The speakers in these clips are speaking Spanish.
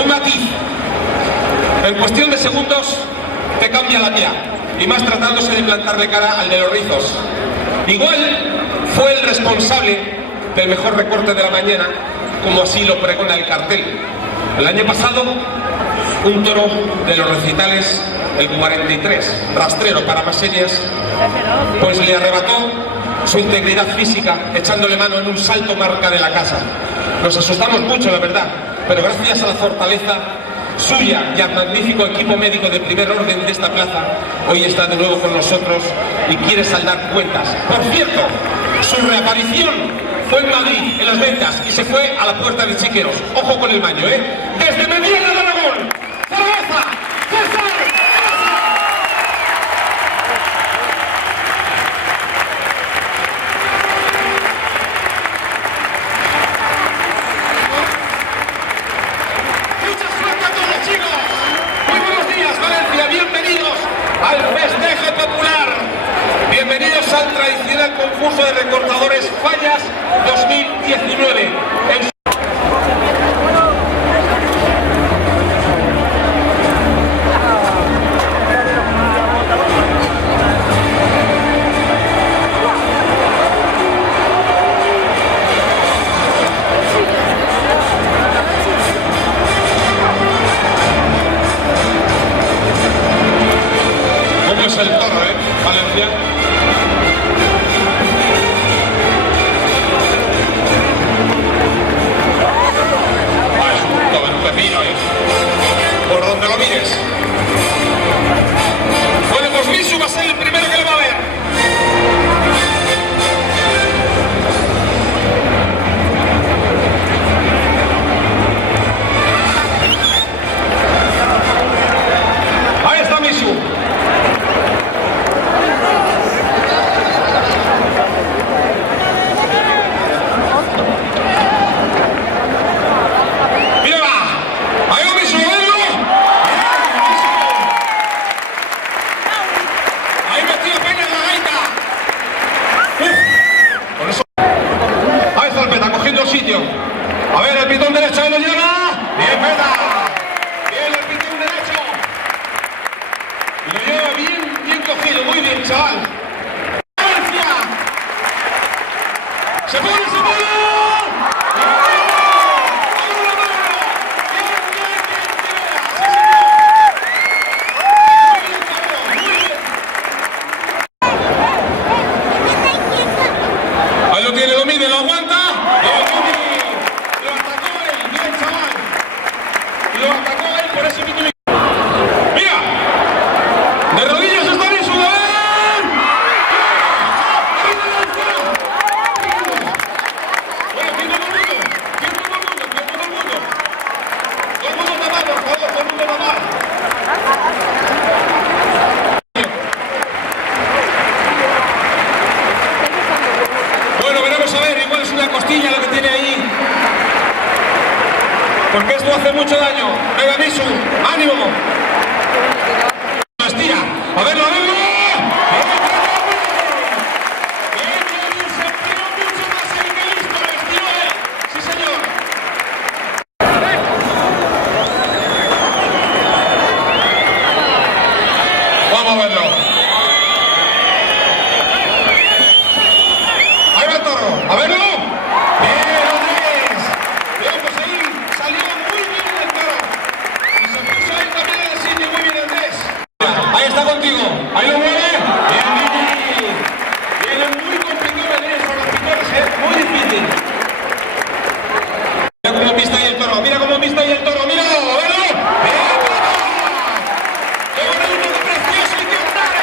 un matiz. En cuestión de segundos te cambia la mía, y más tratándose de plantarle cara al de los rizos. Igual fue el responsable del mejor recorte de la mañana, como así lo pregona el cartel. El año pasado, un toro de los recitales, el 43, rastrero para más series, pues le arrebató su integridad física echándole mano en un salto marca de la casa. Nos asustamos mucho, la verdad, pero gracias a la fortaleza suya y al magnífico equipo médico de primer orden de esta plaza, hoy está de nuevo con nosotros y quiere saldar cuentas. Por cierto, su reaparición fue en Madrid, en las ventas, y se fue a la Puerta de Chiqueros. Ojo con el baño, ¿eh? Desde Mediana de Aragón, Zaragoza, César. Mucha suerte a todos, chicos. Muy buenos días, Valencia. Bienvenidos al festejo popular. Bienvenidos al tradicional concurso de recortadores Fallas 2019. ¿Cómo es el toro, Valencia? Por donde lo mires. Bueno, pues Misu va a ser el primero que lo va a ver. Ahí está Misu. A ver, el pitón derecho de Loyola. Bien, Peta. Bien, el pitón derecho. Y lo lleva bien cogido. Muy bien, chaval. ¡Valencia! ¡Se pone, se pone! Ahí lo tiene, domine, lo aguanta. Lo atacó él, por eso que ¡mira! ¡De rodillas está Misu! Bueno, tiempo por mundo. Todo el mundo tapar, por favor, todo el mundo tapar. Bueno, veremos a ver, igual es una costilla lo que tiene ahí. Porque esto hace mucho daño. Venga, Misu, ánimo. Estira. A verlo, a verlo. Bien, se estiró mucho más el que listo. Lo estiró él. Sí, señor. Vamos a verlo. Ahí va el toro. A verlo. Está contigo, ahí lo mueve. Bien, Vicky. Viene muy complicado venir con los picores, muy difícil. Mira cómo pista ahí el toro, mira cómo pista ahí el toro, míralo, a verlo. Bien, qué bonito, qué precioso y qué andar.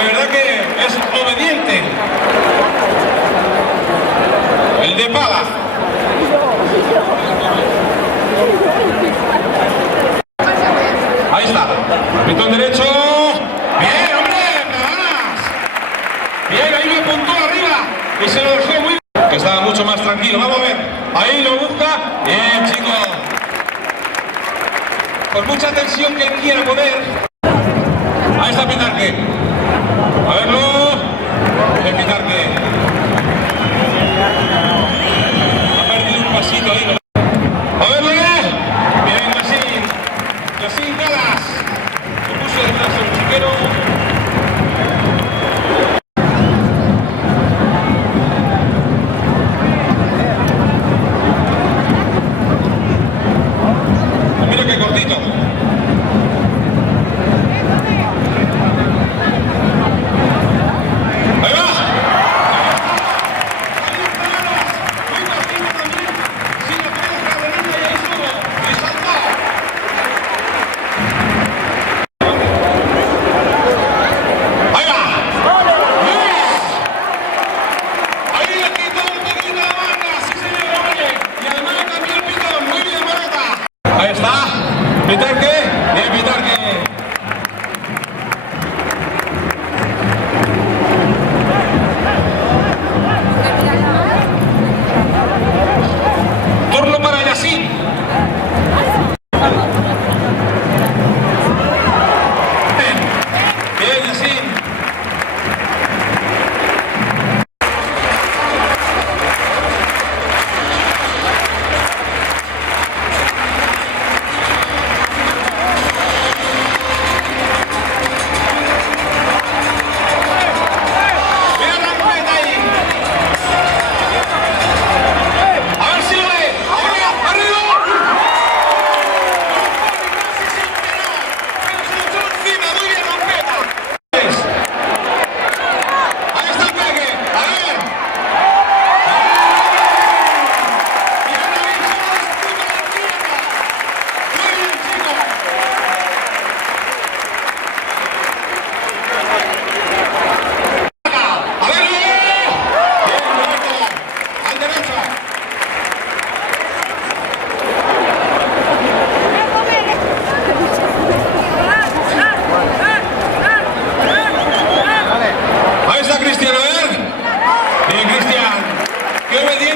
de verdad que es obediente. El de pala. Ahí está. Pitón derecho. Bien, hombre, ganas. Bien, ahí lo apuntó arriba y se lo dejó muy bien. Que estaba mucho más tranquilo. Vamos a ver. Ahí lo busca. Bien, chicos. Por mucha tensión que él quiera poner. Ahí está Pitarque. A verlo. Bien, Pitarque. Ha perdido un pasito ahí. A verlo. Bien, Yacine. Yacine Calas. Se puso detrás del chiquero. Mira qué cortito. Ahí va. Ahí está, Pitarque, bien Pitarque. Turno para Yacine. Bien, Yacine.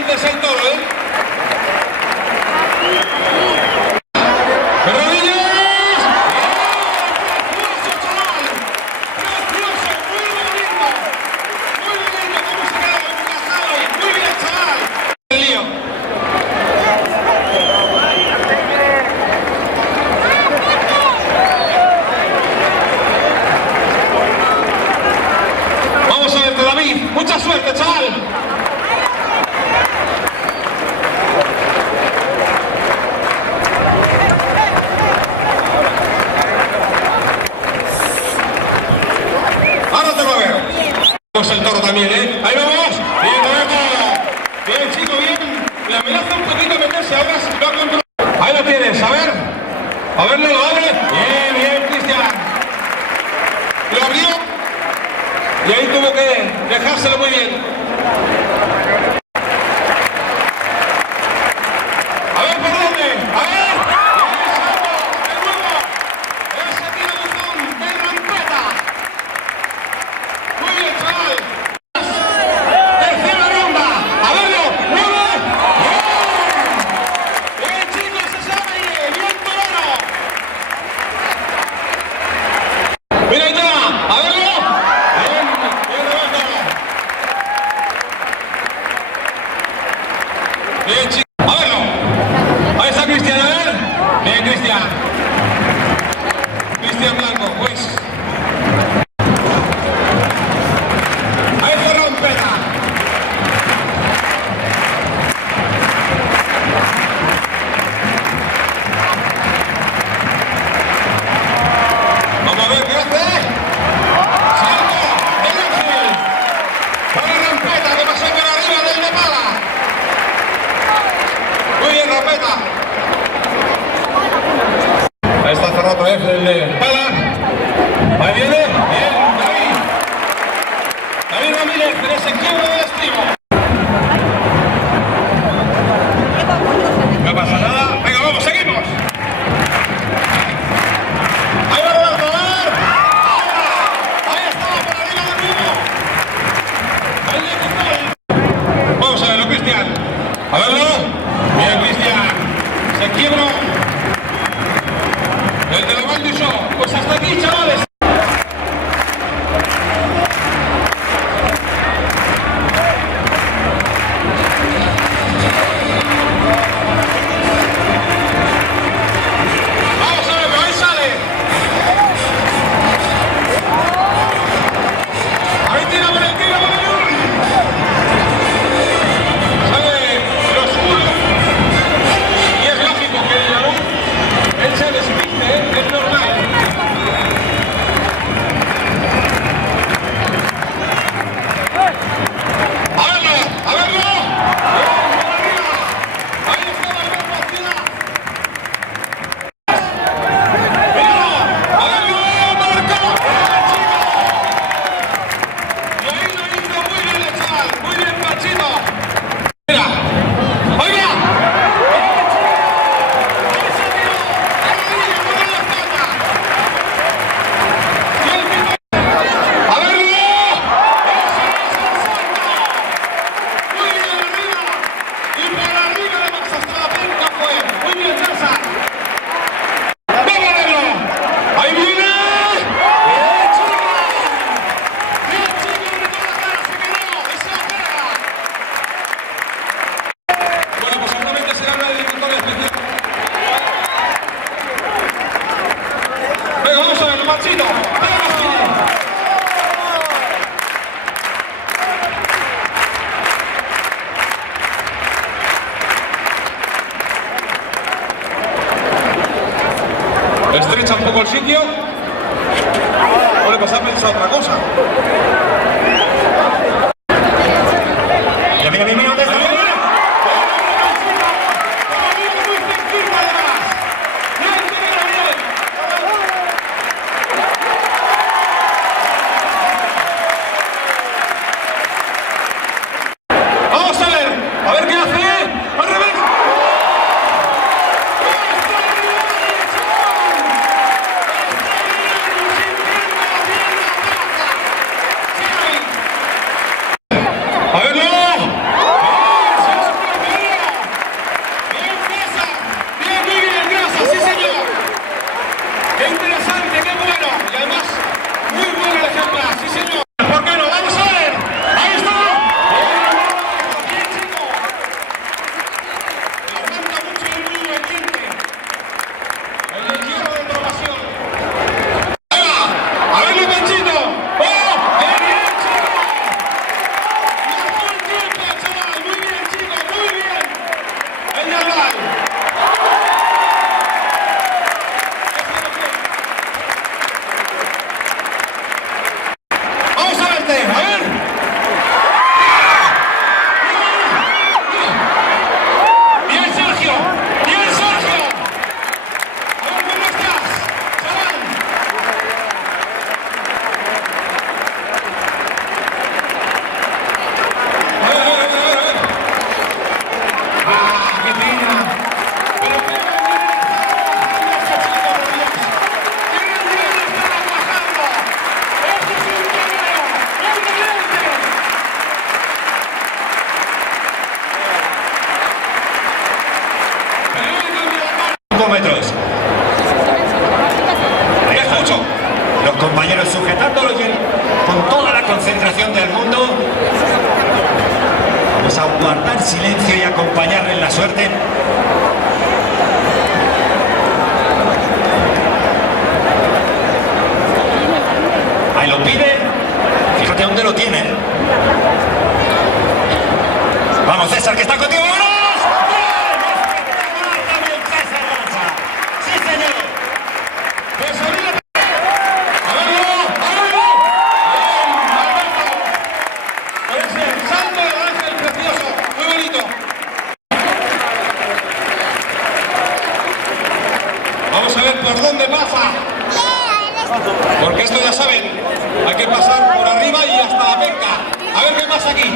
Es el toro, ¿eh? ¡Rodillas! ¡Precioso, chaval! ¡Precioso! ¡Muy bonito! ¡Muy bonito! ¿Cómo se queda enlazado ahí? ¡Muy bien, chaval! El lío. Vamos a verte, David. ¡Mucha suerte, chaval! El toro también, ¿eh? Ahí vamos. Bien, Roberto. Bien, chico, bien. Le amenaza un poquito meterse ahora. Si va a controlar. Ahí lo tienes, a ver. A verlo, lo abre. Bien, bien, Cristian. Lo abrió. Y ahí tuvo que dejárselo muy bien. A ver por dónde. A ver. De nuevo. Ese tiro buzón de rampeta. Muy bien, chaval. Tercera ronda. A verlo. ¡Nueve! ¡Bien! Bien, chicos, ese aire. Bien, Torano. Mira ya. A verlo. Bien, bien, Roberto. Bien, chicos. A verlo. Ahí está Cristian, a ver. Bien, Cristian. Cristian Blanco, pues. Vamos a ver qué hace. pasa otra cosa. Mira, ¿dónde está? Vamos a ver qué hace. Al revés. A verlo. Sí, señor. Qué interesante, qué bueno. Y además, muy bueno el ejemplar. Sí, señor. ¿Por qué no? Vamos a ver. Ahí está. Bien, chico. Levanta mucho el brillo del diente. El hierro de probación. Ahí va. A verlo, Panchito. ¡Oh! ¡Qué bien, chico! Marcó el tiempo, chaval. Muy bien, chico. Muy bien. El Nadal. Vamos a verte, a ver. Bien, Sergio. Bien, Sergio. A ver cómo estás, chaval. A ver. Ah, qué pena. Pero qué bien está trabajando. Esto es un torneo. ¡Evidente! 5 metros. Te escucho. Los compañeros sujetándolo con toda la concentración del mundo. Vamos a guardar silencio y acompañarle en la suerte. Ahí lo pide. Fíjate dónde lo tiene. Vamos, César, que está contigo. ¡Vámonos! ¡Bien! César Lanza. ¡Sí, señor! Pues a verlo. A verlo. Bien, Alberto. Con ese salto de ángel precioso. Muy bonito. Vamos a ver por dónde pasa. Porque esto ya saben, hay que pasar por arriba y hasta la penca. A ver qué pasa aquí.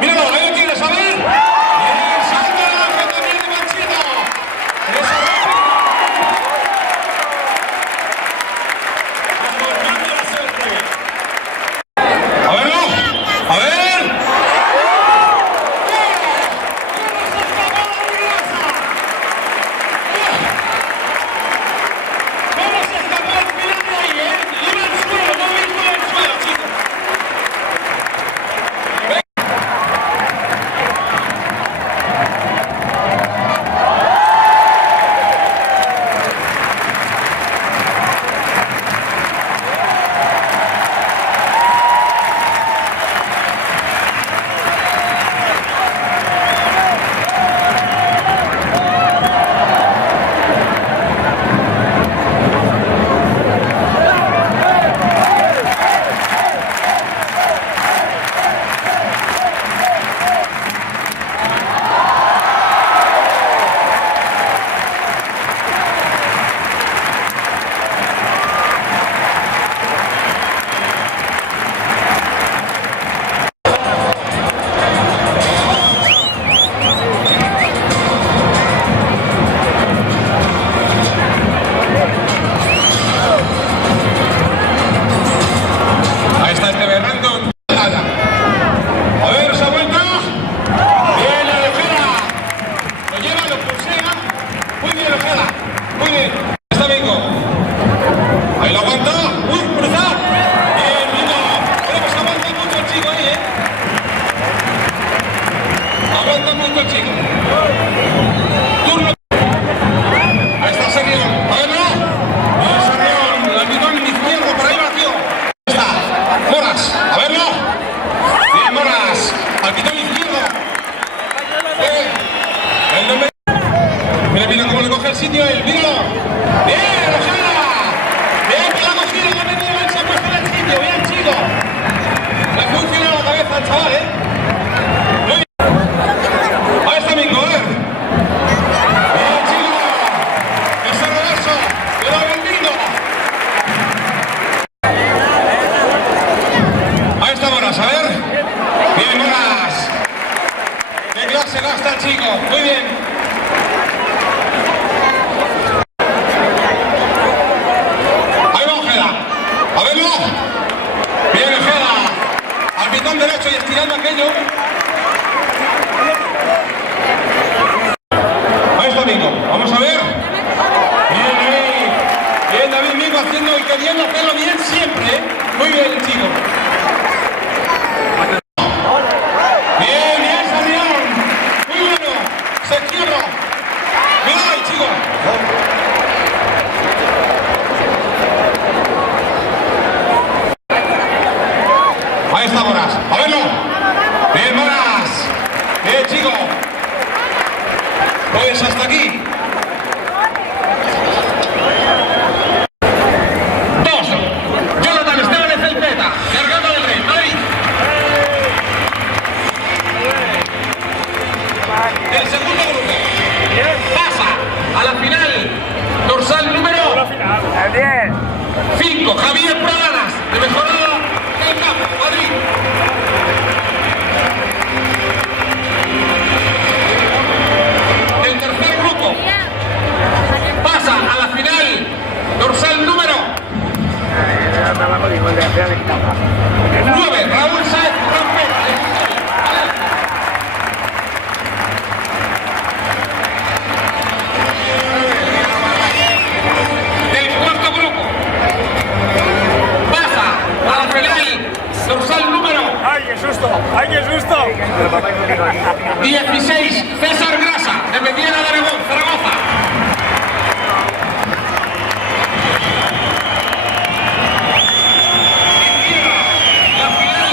Míralo, ahí lo tienes, a ver. Bien, salto de ángel también de Manchito. Eso rápido. A verlo. A ver. ¿Cómo se escapó la Uriosa? ¿Cómo se escapó el final de ahí, Iba al suelo, no mismo en el suelo, chicos. verlo. Bien, Ojeda. Al pitón derecho y estirando aquello. Ahí está Mingo. Vamos a ver. Bien, ahí. Bien, David Mingo haciendo y queriendo hacerlo bien siempre, ¿eh? Muy bien, chico. Bien, bien, Sarrión. Muy bueno. Se quiebra. Mira ahí, chico. Ahí está Moras. A verlo. Bien, Moras. Bien, chico. Pues hasta aquí. 2. Jonathan Esteban de Felpeta. Cargando del Rey. Madrid. El segundo grupo. Pasa a la final. Dorsal número 5. Javier Pradanas. De Mejorado del Campo. Madrid. El tercer grupo pasa a la final, dorsal número 9, Raúl Sáez Rampeta. Del cuarto grupo pasa a la final, dorsal número ¡Ay, qué susto! ¡Ay, qué susto! 16, César Grasa, de Mediana de Aragón, Zaragoza. La final.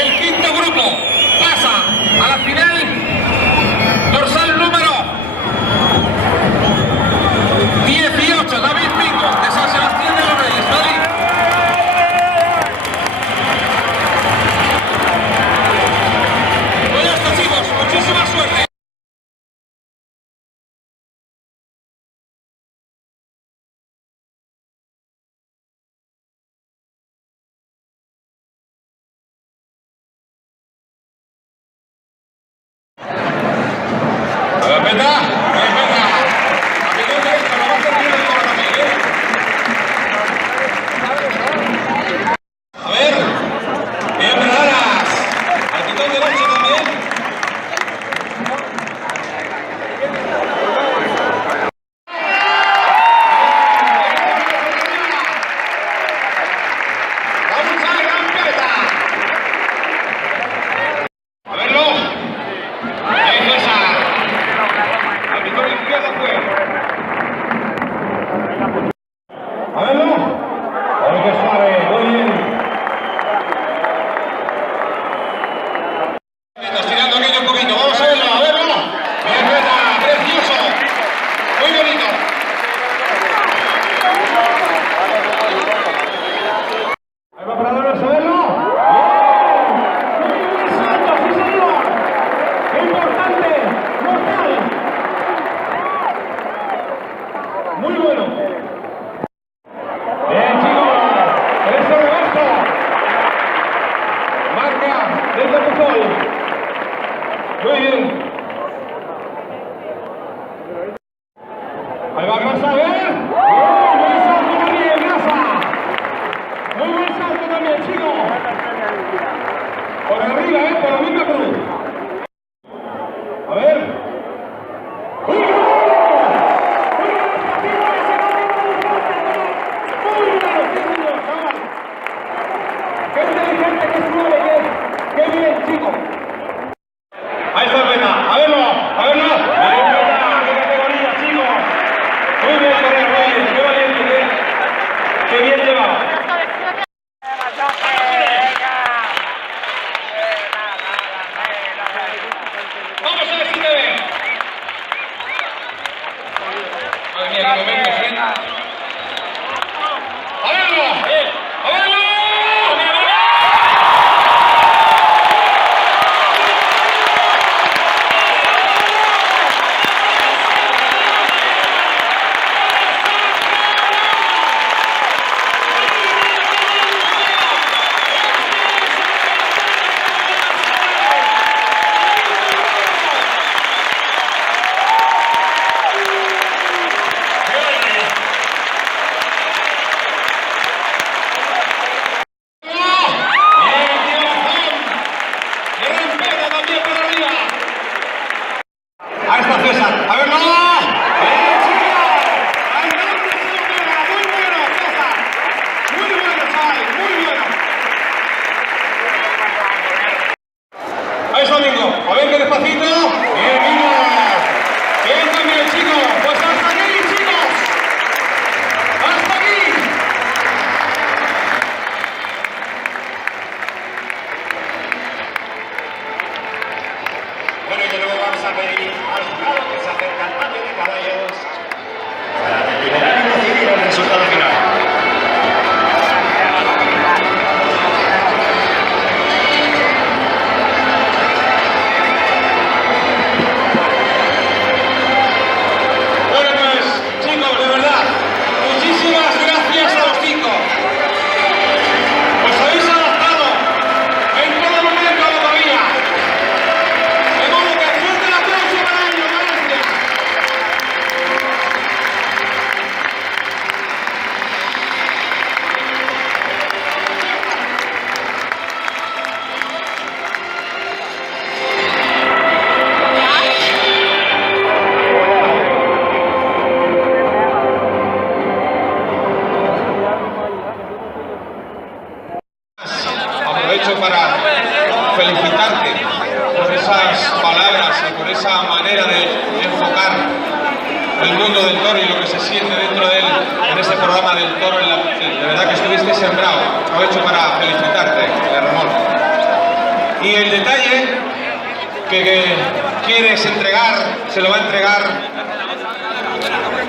El quinto grupo pasa a la final, dorsal número 18, David Mingo, de San Sebastián de los Reyes, Madrid. Pues ya está, chicos, muchísima suerte. A ver, Peta. A ver, bien, Bradas. Al pitón derecho también. Vamos a la Rampeta. A verlo. Ahí César. Al pitón izquierdo fue. A verlo. A ver qué suave. Muy bien. Estirando aquello un poquito, vamos a verlo, bien, precioso, muy bonito. Ahí va Pradanas a verlo. Bien, muy buen salto, sí señor. Importante, mortal. Muy bueno. Bien, chicos, ese reverso. Marca del Capuzol. Muy bien. Ahí va Grasa, a ver. Bien, buen salto también, Grasa. Muy buen salto también, chicos. Por arriba, por la misma cruz. A ver. ¡Muy bueno! ¡Muy bueno, chaval! ¡Qué inteligente, qué suave que es! ¡Qué bien, chicos! Ahí está Pena, a verlo, a verlo. Bien, Pena, qué categoría, chicos. Muy bien, Correa Reyes, qué valiente, qué bien llevado. Vamos a ver si te ven. Madre mía, qué momentos, ¿eh? A verlo, a verlo. aprovecho para felicitarte, Ramón. Y el detalle que quieres entregar, se lo va a entregar,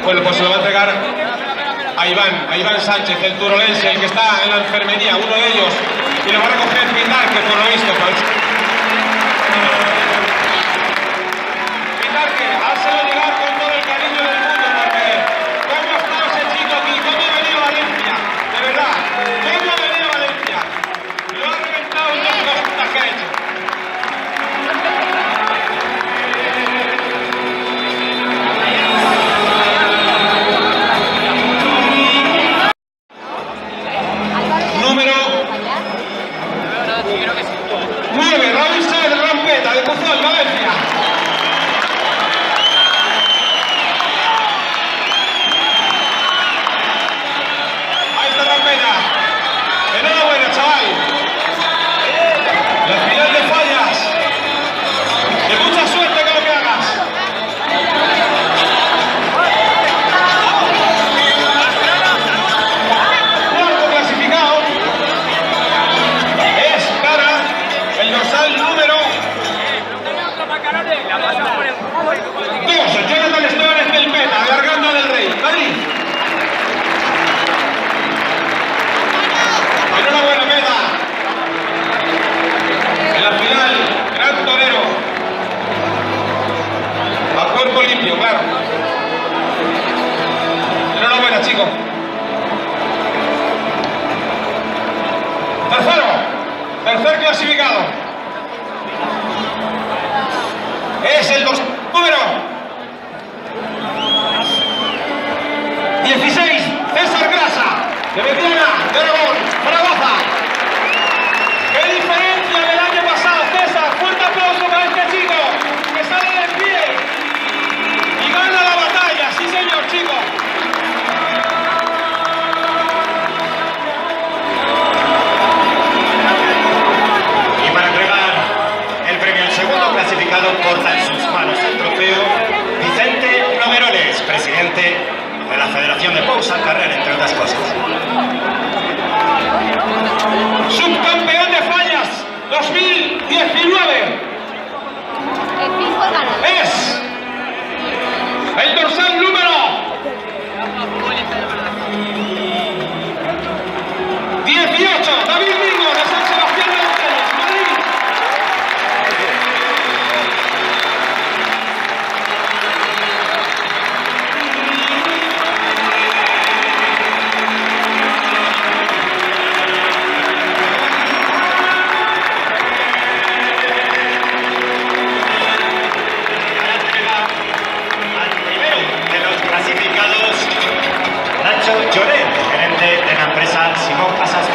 bueno, pues se lo va a entregar a Iván Sánchez, el turolense, el que está en la enfermería, uno de ellos, y lo va a recoger Pitarque, por lo visto. Pitarque, házelo llegar con todo el cariño del mundo, porque ¿cómo ha estado ese chico aquí? ¿Cómo ha venido a Valencia? De verdad, ¿cómo ha venido a Valencia? Lo ha reventado en dos cosas que ha hecho. Número 9, Raúl Sáenz de Rampeta, de Puzol, Valencia. Ahí está Rampeta. Enhorabuena, chaval. La final de Fallas. De mucha suerte con lo que hagas. Cuarto clasificado es para el dorsal número 2, Jonathan Esteban del Peta, de Arganda del Rey, Madrid. Enhorabuena, Peta. En la final, gran torero. A cuerpo limpio, claro. Enhorabuena, chico. Tercer clasificado. Es el número 16, César Grasa, de Mediana, de Aragón, Zaragoza. ¡Qué diferencia del año pasado, César! Fuerte aplauso para este chico, que sale de pie y gana la batalla. Sí, señor, chico. Y para entregar el premio al segundo clasificado, porta en sus manos el trofeo Vicente Nogueroles, presidente de la Federación de Pousa Carrera, entre otras cosas. Subcampeón de Fallas 2019 es el dorsal número 18, David Mingo, de San Sebastián de los Reyes, Madrid. Para entregar al primero de los clasificados, Nacho Lloret, gerente de la empresa Simón Casas.